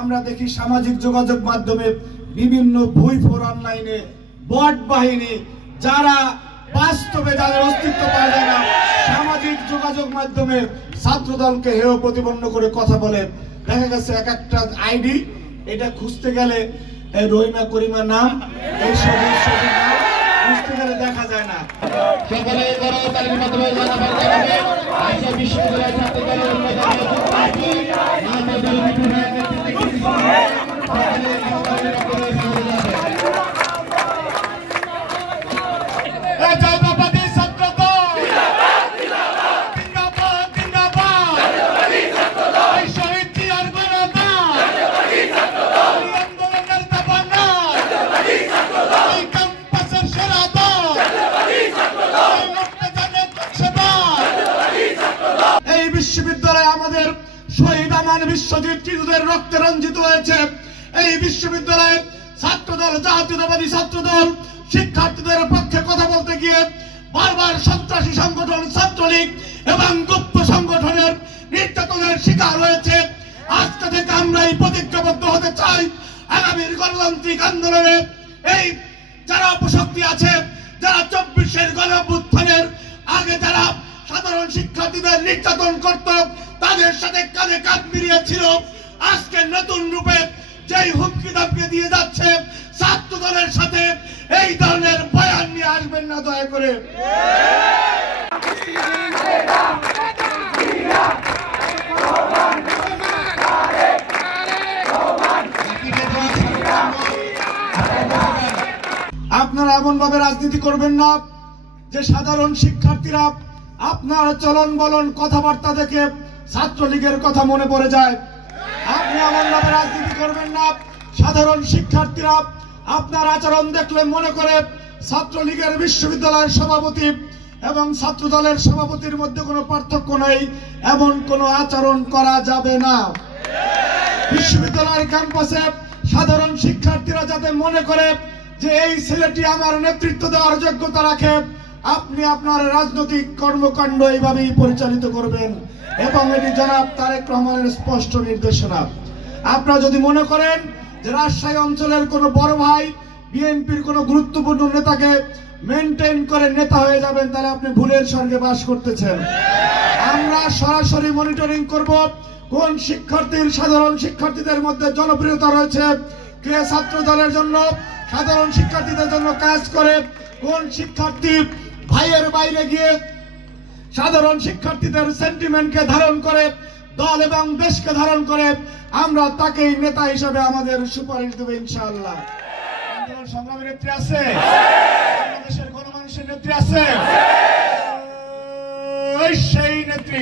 আমরা দেখি সামাজিক যোগাযোগ মাধ্যমে বিভিন্ন ভুইফোর অনলাইনে বট বাহিনী যারা বাস্তবে যাদের অস্তিত্ব পাওয়া যায় না সামাজিক যোগাযোগ মাধ্যমে ছাত্রদলকে হেয় প্রতিপন্ন করে কথা বলে। দেখা গেছে এক একটা আইডি এটা খুঁজতে গেলে রহিমা করিমা নাম এই সব খুঁজতে গেলে দেখা যায় না। সকলে করতালির মাধ্যমে জানাবেন জানাবে আজকে বিশ্ববিদ্যালয় ছাত্রদলের বিশ্ববিদ্যালয় আমাদের শহীদ আমান বিশ্বজিৎ চিরুদের রক্তে রঞ্জিত হয়েছে। এই বিশ্ববিদ্যালয়ে ছাত্রদল জাতীয়তাবাদী ছাত্রদল শিক্ষার্থীদের পক্ষে কথা বলতে গিয়ে বারবার সন্ত্রাসী সংগঠন ছাত্রলীগ এবং গুপ্ত সংগঠনের নির্যাতনের শিকার হয়েছে। আজকে থেকে আমরা এই প্রতিজ্ঞাবদ্ধ হতে চাই আগামীর গণতান্ত্রিক আন্দোলনে এই যারা অপশক্তি আছে যারা 24-এর গণঅভ্যুত্থানের আগে যারা সাধারণ শিক্ষার্থীদের নির্যাতন করত তাদের সাথে কাঁধে কাঁধ মিলিয়েছিল আজকে নতুন রূপে যেই হুমকি দামকে দিয়ে যাচ্ছে ছাত্র দলের সাথে এই ধরনের বয়ান নিয়ে আসবেন না দয়া করে। আপনারা এমন ভাবে রাজনীতি করবেন না যে সাধারণ শিক্ষার্থীরা আপনার চলন বলন কথাবার্তা দেখে ছাত্রলীগের কথা মনে পড়ে যায়। আপনি এমন ভাবে রাজনীতি করবেন না সাধারণ শিক্ষার্থীরা আপনার আচরণ দেখলে মনে করে ছাত্রলীগের বিশ্ববিদ্যালয়ের সভাপতি এবং ছাত্র দলের সভাপতির মধ্যে কোনো পার্থক্য নেই এমন কোনো আচরণ করা যাবে না। বিশ্ববিদ্যালয়ের ক্যাম্পাসে সাধারণ শিক্ষার্থীরা যাতে মনে করে যে এই ছেলেটি আমার নেতৃত্ব দেওয়ার যোগ্যতা রাখে আপনি আপনার রাজনৈতিক কর্মকাণ্ড এইভাবেই পরিচালিত করবেন এবং এটি জনাব তারেক রহমানের স্পষ্ট নির্দেশনা। আপনারা যদি মনে করেন যে রাজশাহী অঞ্চলের কোনো বড় ভাই বিএনপির কোনো গুরুত্বপূর্ণ নেতাকে মেনটেন করে নেতা হয়ে যাবেন তাহলে আপনি ভুলের স্বর্গে বাস করতেছেন। আমরা সরাসরি মনিটরিং করব কোন শিক্ষার্থীর সাধারণ শিক্ষার্থীদের মধ্যে জনপ্রিয়তা রয়েছে, কে ছাত্র দলের জন্য সাধারণ শিক্ষার্থীদের জন্য কাজ করে, কোন শিক্ষার্থী ভাইয়ের বাইরে গিয়ে সাধারণ শিক্ষার্থীদের সেন্টিমেন্টকে ধারণ করে দল এবং দেশকে ধারণ করে আমরা তাকেই নেতা হিসেবে আমাদের সুপারিশ দেব ইনশাআল্লাহ। সংগ্রামী নেত্রী আছে, বাংলাদেশের গণমানুষের নেত্রী আছে, সেই নেত্রী